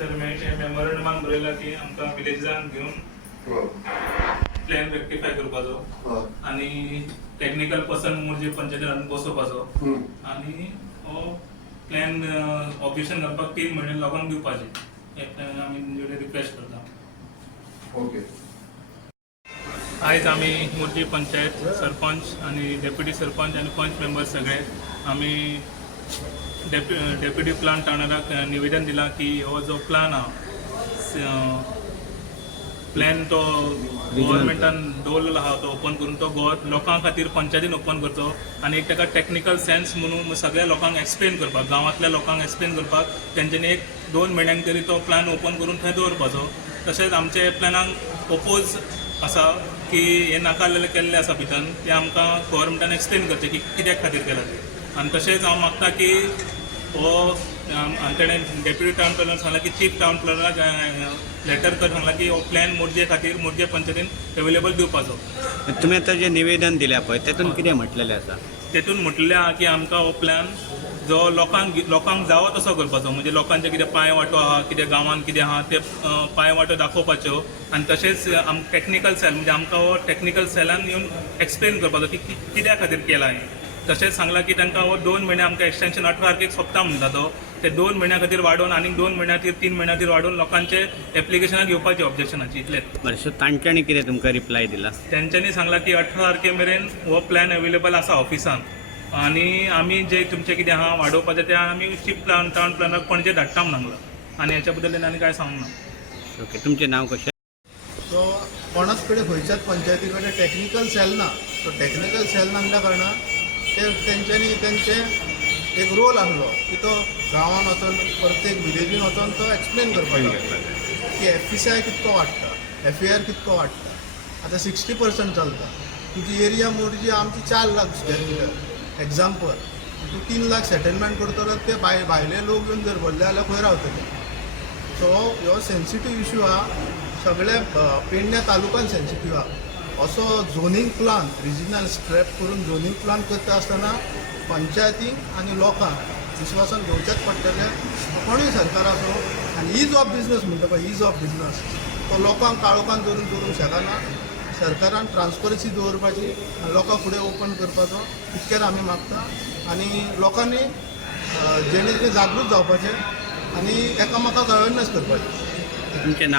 Sir मेमोरंडमान बरयला की आमकां विलेजान घेवन प्लॅन रेक्टिफाय करपाचो आणि टेक्निकल पर्सन म्हणजे पंचायतीन बसोवपाचो आणि हो प्लॅन ऑब्जेक्शन घालपाक 3 म्हयने लोकांक दिवपाचे हे प्लॅन आमी तुमचे रिक्वेस्ट करता. ओके. आयज आमी मोठी पंचायत सरपंच आणि डेप्युटी सरपंच आणि पंच मेंबर्स सगळे आमी डेप्युटी प्लान टावनराक निवेदन दिला की हो जो प्लान हा प्लॅन तो गव्हर्मेंटान दवरलेलो आहा तो ओपन करून तो लोकां खातीर पंचायतीन ओपन करचो आणि एक ताका टेक्निकल सेन्स म्हणून सगळ्या लोकांक एक्सप्लेन करपाक गांवांतल्या लोकांक एक्सप्लेन करपाक तेंच्यांनी 1-2 म्हयन्यांक तरी तो प्लॅन ओपन करून थंय दवरपाचो. तशेंच आमचे प्लॅनाक ओपोज आसा की हे नाका केल्ले आसा भितर ते आमकां गव्हर्मेंटान एक्सप्लेन करचें की कित्याक खातीर केला ते. आनी तशेंच हांव मागता की हो तेणें डेप्युटी टावन प्लॅनर सांगला की चीफ टावन प्लॅनराक लेटर कर सांगला की हो प्लॅन मोरजे खातीर मोरजे पंचायतीन अवेलेबल दिवपाचो. तुम्ही आता जे निवेदन दिल्या पळय तेतून कितें म्हटलेलें आसा? तेतून म्हटलेलें आहा की आमकां हो प्लॅन जो लोकांक जावो तसो करपाचो म्हणजे लोकांचे कितें पांय वाटो आहा कितें गांवांत कितें आहा ते पांय वाटो दाखोवपाच्यो आनी तशेंच टेक्निकल सेल म्हणजे आमकां हो टेक्निकल सेलान येवन एक्सप्लेन करपाचो की कित्या खातीर केला हें. तशेंच सांगला की तांकां हो 2 म्हयने आमकां एक्सटेंशन 18 तारखेक सोंपता म्हणटा तो ते 2 म्हयन्या खातीर वाडोवन आनीक 2 म्हयन्या खातीर 3 म्हयन्या खातीर वाडोवन लोकांचे एप्लिकेशनाक घेवपाची ऑब्जेक्शनाची इतलेंच. बरें, सो तांच्यांनी कितें तुमकां रिप्लाय दिला? तेंच्यांनी सांगला की 18 तारखे मेरेन हो प्लॅन अवेलेबल आसा ऑफिसान आणि आमी जे तुमचें कितें आहा वाडोवपाचें तें आमी चीफ टावन प्लॅनराक पणजे धाडटा म्हणून सांगला आणि हेच्या बद्दल तांणी कांय सांगूंक ना. ओके, तुमचें नांव कशें? सो कोणाच कडेन खंयच्याच पंचायती कडेन टेक्निकल सेल ना. सो टेक्निकल सेल नासल्या कारणान तेंच्यांनी तेंचे एक रोल आसलो की तो गांवांत वचून प्रत्येक विलेजीन वचून तो एक्सप्लेन करपाचो की FCI कितको वाडटा, FAR कितको वाडटा. आतां 60% चलता. तुजी एरिया मोरजी आमची 4 लाख स्क्वेअर मिटर एग्जाम्पल तूं 3 लाख सेटलमेंट करतलो ते भायले लोक येवन जर भरले जाल्यार खंय रावतले. सो हो सेन्सिटीव इशू हा सगळे पेडण्या तालुक्यान सेन्सिटीव हा. असो झोनींग प्लान रिजनल स्ट्रॅप करून झोनींग प्लान करता आसतना पंचायतींक आनी लोकांक विश्वासान घेवचेच पडटले. कोणूय सरकार आसो आनी इज ऑफ बिजनस म्हणटा पळय इज ऑफ बिजनस तो लोकांक काळोखान दवरूंक शकना. सरकारान ट्रान्सपरन्सी दवरपाची आनी लोकां फुडें ओपन करपाचो इतकेंच आमी मागता. आनी लोकांनी जेणे जागृत जावपाचें आनी एकामेकाक अवेरनेस करपाचें. तुमचें नांव?